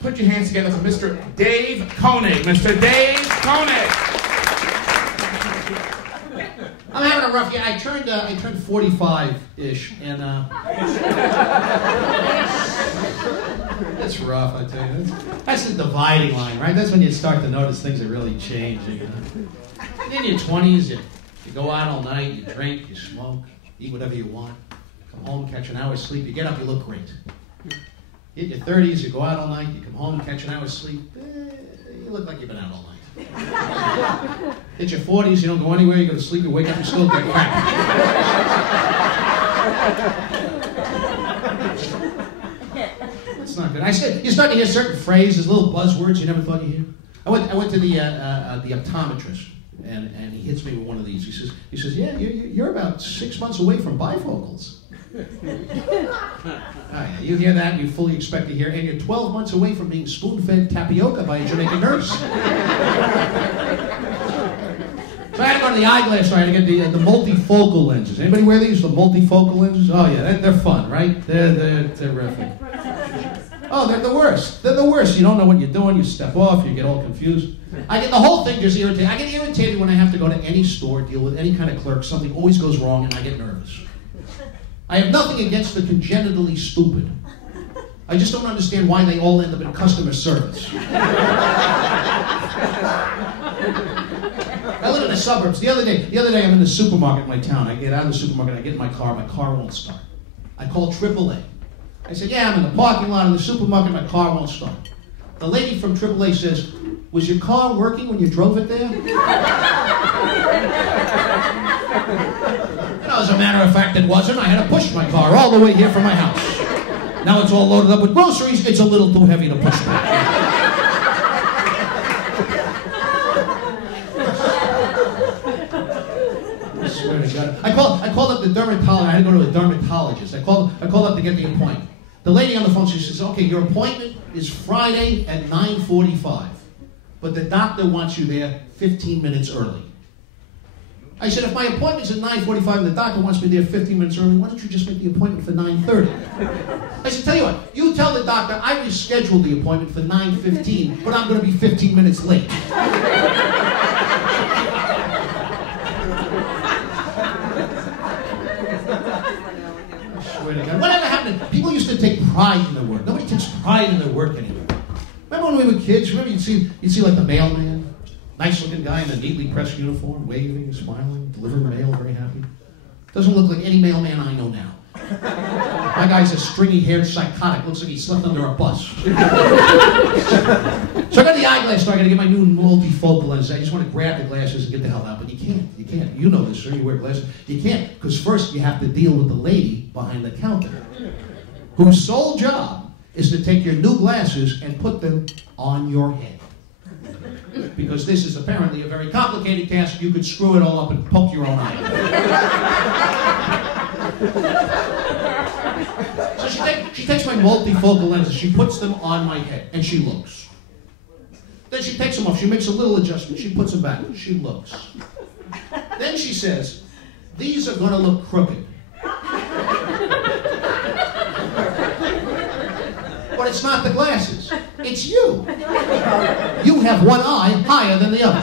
Put your hands together for Mr. Dave Konig. Mr. Dave Konig. I'm having a rough year. I turned 45-ish, and that's rough, I tell you. That's the dividing line, right? That's when you start to notice things are really changing. And in your 20s, you go out all night, you drink, you smoke, eat whatever you want, come home, catch an hour's sleep, you get up, you look great. Hit your 30s, you go out all night, you come home, catch an hour's sleep, you look like you've been out all night. Hit your 40s, you don't go anywhere, you go to sleep, you wake up, you still get cracked. That's not good. You start to hear certain phrases, little buzzwords you never thought you'd hear. I went to the optometrist, and he hits me with one of these. He says, yeah, you're about 6 months away from bifocals. You hear that, and you fully expect to hear, and you're 12 months away from being spoon-fed tapioca by a Jamaican nurse. So I had to go to the eyeglass store. I had to get the multifocal lenses. Anybody wear these, the multifocal lenses? Oh yeah, they're fun, right? They're terrific. Oh, they're the worst. They're the worst. You don't know what you're doing. You step off. You get all confused. The whole thing just irritated. I get irritated when I have to go to any store, deal with any kind of clerk. Something always goes wrong, and I get nervous. I have nothing against the congenitally stupid. I just don't understand why they all end up in customer service. I live in the suburbs. The other day I'm in the supermarket in my town. I get out of the supermarket, I get in my car won't start. I call AAA. I said, yeah, I'm in the parking lot of the supermarket, my car won't start. The lady from AAA says, was your car working when you drove it there? As a matter of fact, it wasn't. I had to push my car all the way here from my house. Now it's all loaded up with groceries. It's a little too heavy to push back. I swear to God. I called up the dermatologist. I had to go to a dermatologist. I called up to get the appointment. The lady on the phone, she says, okay, your appointment is Friday at 9:45. But the doctor wants you there 15 minutes early. I said, if my appointment's at 9:45 and the doctor wants me there 15 minutes early, why don't you just make the appointment for 9:30? I said, tell you what, you tell the doctor I rescheduled the appointment for 9:15, but I'm going to be 15 minutes late. I swear to God. Whatever happened? People used to take pride in their work. Nobody takes pride in their work anymore. Remember when we were kids? Remember you'd see like the mailman? Nice-looking guy in a neatly pressed uniform, waving, smiling, delivering mail, very happy. Doesn't look like any mailman I know now. My guy's a stringy-haired psychotic. Looks like he slept under a bus. So I got the eyeglass store. I got to get my new multifocal lenses. I just want to grab the glasses and get the hell out, but you can't. You can't. You know this, sir. You wear glasses. You can't, because first you have to deal with the lady behind the counter, whose sole job is to take your new glasses and put them on your head. Because this is apparently a very complicated task. You could screw it all up and poke your own eye. So she takes my multifocal lenses, she puts them on my head, and she looks. Then she takes them off, she makes a little adjustment, she puts them back, she looks. Then she says, these are going to look crooked. But it's not the glasses. It's you. You have one eye higher than the other.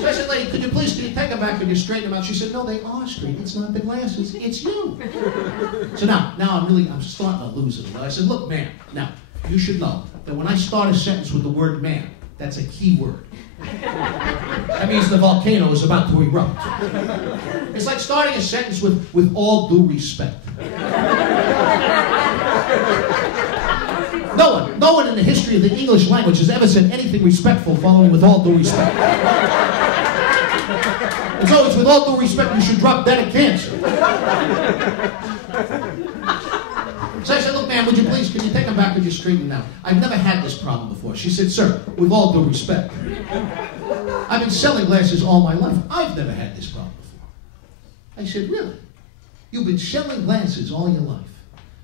So I said, lady, can you take them back, could you straighten them out? She said, no, they are straight. It's not the glasses. It's you. So now I'm starting to lose it. I said, look, ma'am, now, you should know that when I start a sentence with the word ma'am, that's a key word. That means the volcano is about to erupt. It's like starting a sentence with all due respect. No one in the history of the English language has ever said anything respectful following with all due respect. It's always with all due respect, you should drop dead of cancer. So I said, look, ma'am, would you please, can you take them back with your straighten them out? I've never had this problem before. She said, sir, with all due respect, I've been selling glasses all my life. I've never had this problem before. I said, really? You've been selling glasses all your life?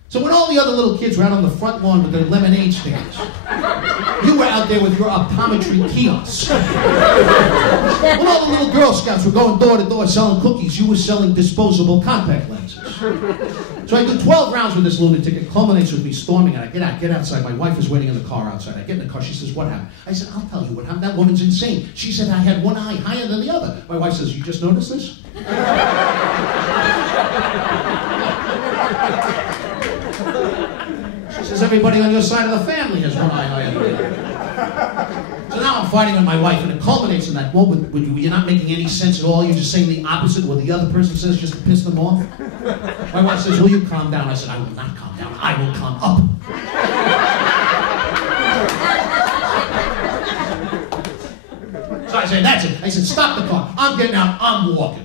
So when all the other little kids were out on the front lawn with their lemonade stands, you were out there with your optometry kiosks. When all the little Girl Scouts were going door to door selling cookies, you were selling disposable contact lenses. So I do 12 rounds with this lunatic. It culminates with me storming, and I get outside. My wife is waiting in the car outside. I get in the car. She says, "What happened?" I said, "I'll tell you what happened. That woman's insane. She said I had one eye higher than the other." My wife says, "You just noticed this?" She says, "Everybody on your side of the family has one eye higher than the other." So now I'm fighting with my wife, and it culminates in that moment when you're not making any sense at all. You're just saying the opposite of what the other person says just to piss them off. My wife says, "Will you calm down?" I said, "I will not calm down. I will calm up." So I said, "That's it." I said, "Stop the car. I'm getting out. I'm walking."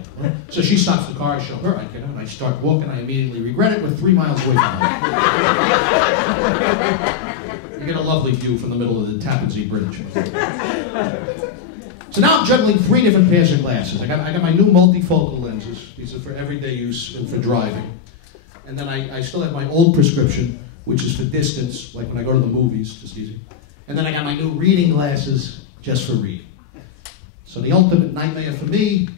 So she stops the car. I show her. I get out. I start walking. I immediately regret it. We're 3 miles away from home. You get a lovely view from the middle of the Tappan Zee Bridge. So now I'm juggling 3 different pairs of glasses. I got my new multifocal lenses. These are for everyday use and for driving. And then I still have my old prescription, which is for distance, like when I go to the movies, just easy. And then I got my new reading glasses, just for reading. So the ultimate nightmare for me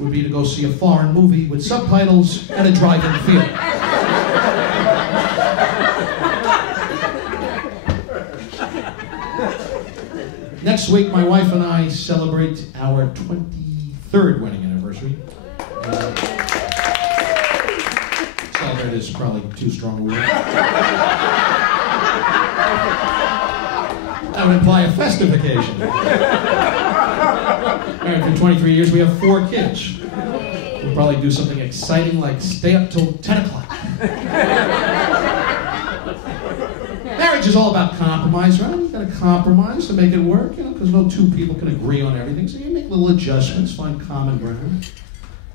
would be to go see a foreign movie with subtitles at a drive-in theater. Next week, my wife and I celebrate our 23rd wedding anniversary. Celebrate is probably too strong a word. That would imply a festive occasion. Married for 23 years, we have 4 kids. We'll probably do something exciting like stay up till 10 o'clock. Marriage is all about compromise, right? You've got to compromise to make it work, because no 2 people can agree on everything. So you make little adjustments, find common ground.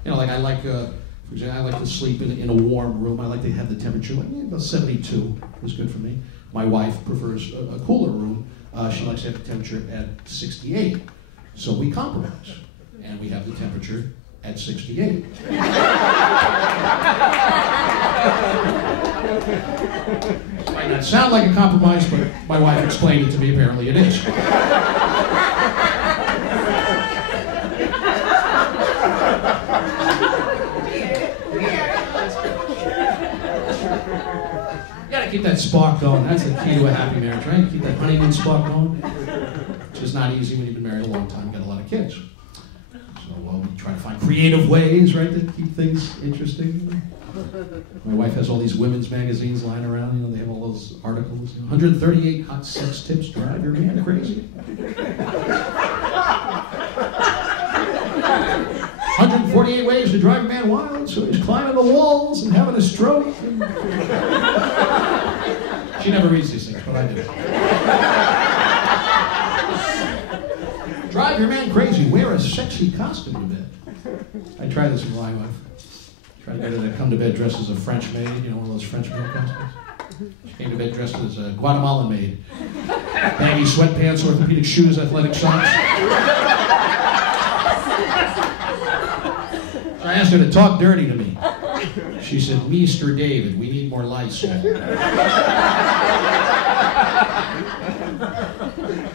Like I like, for example, I like to sleep in a warm room. I like to have the temperature like about 72 is good for me. My wife prefers a cooler room. She likes to have the temperature at 68. So we compromise, and we have the temperature at 68. Might not sound like a compromise, but my wife explained it to me. Apparently it is. You gotta keep that spark going. That's the key to a happy marriage, right? Keep that honeymoon spark going. It's just not easy when you've been married a long time, got a lot of kids. So, we try to find creative ways, right, to keep things interesting. My wife has all these women's magazines lying around. They have all those articles. 138 hot sex tips drive your man crazy. 148 ways to drive a man wild, so he's climbing the walls and having a stroke. She never reads these things, but I do. Drive your man crazy. Wear a sexy costume to bed. I tried this with my wife. Tried to get her to come to bed dressed as a French maid, one of those French maid costumes. She came to bed dressed as a Guatemalan maid. Baggy sweatpants, orthopedic shoes, athletic socks. So I asked her to talk dirty to me. She said, "Mr. David, we need more Lysol."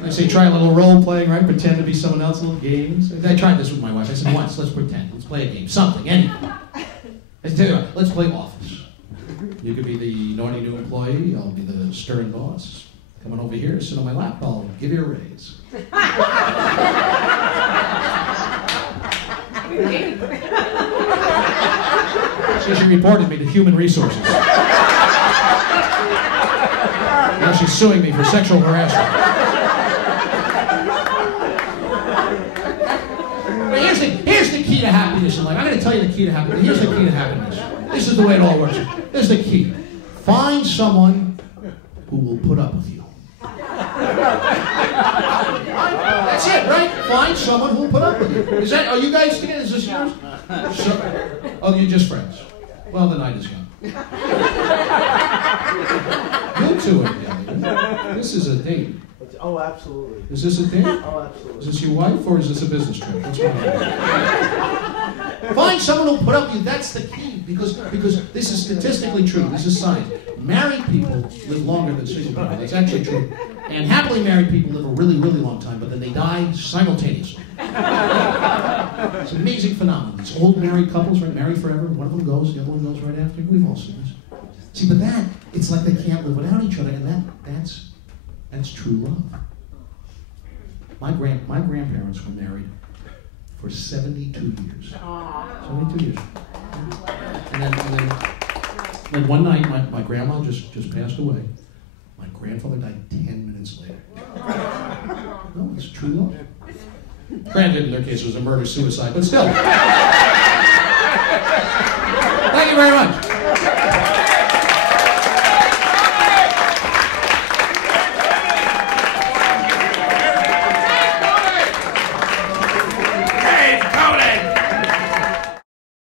I say, try a little role playing, right? Pretend to be someone else, little games. I tried this with my wife. I said, once, let's pretend. Let's play a game. Something, anything. I tell you what, let's play Office. You could be the naughty new employee. I'll be the stern boss. Come on over here, sit on my lap. I'll give you a raise. She reported me to Human Resources. Now she's suing me for sexual harassment. Here's the key to happiness in life. I'm going to tell you the key to happiness. Here's the key to happiness. This is the way it all works. This is the key. Find someone who will put up with you. That's it, right? Find someone who will put up with you. Are you guys together? Is this yours? Oh, you're just friends. Well, the night is young. You two are together. This is a date. Oh, absolutely. Is this a date? Oh, absolutely. Is this your wife or is this a business trip? What's going on? Find someone who'll put up with you. That's the key, because this is statistically true. This is science. married people live longer than single people. That's actually true. And happily married people live a really, really long time, but then they die simultaneously. It's an amazing phenomenon. These old married couples, right, married forever, one of them goes, the other one goes right after. We've all seen this. See, but that, it's like they can't live without each other, and that's true love. My grandparents were married for 72 years. 72 years. And then one night, my grandma just passed away. My grandfather died 10 minutes later. No, it's true love. Granted, in their case, it was a murder-suicide, but still. Thank you very much.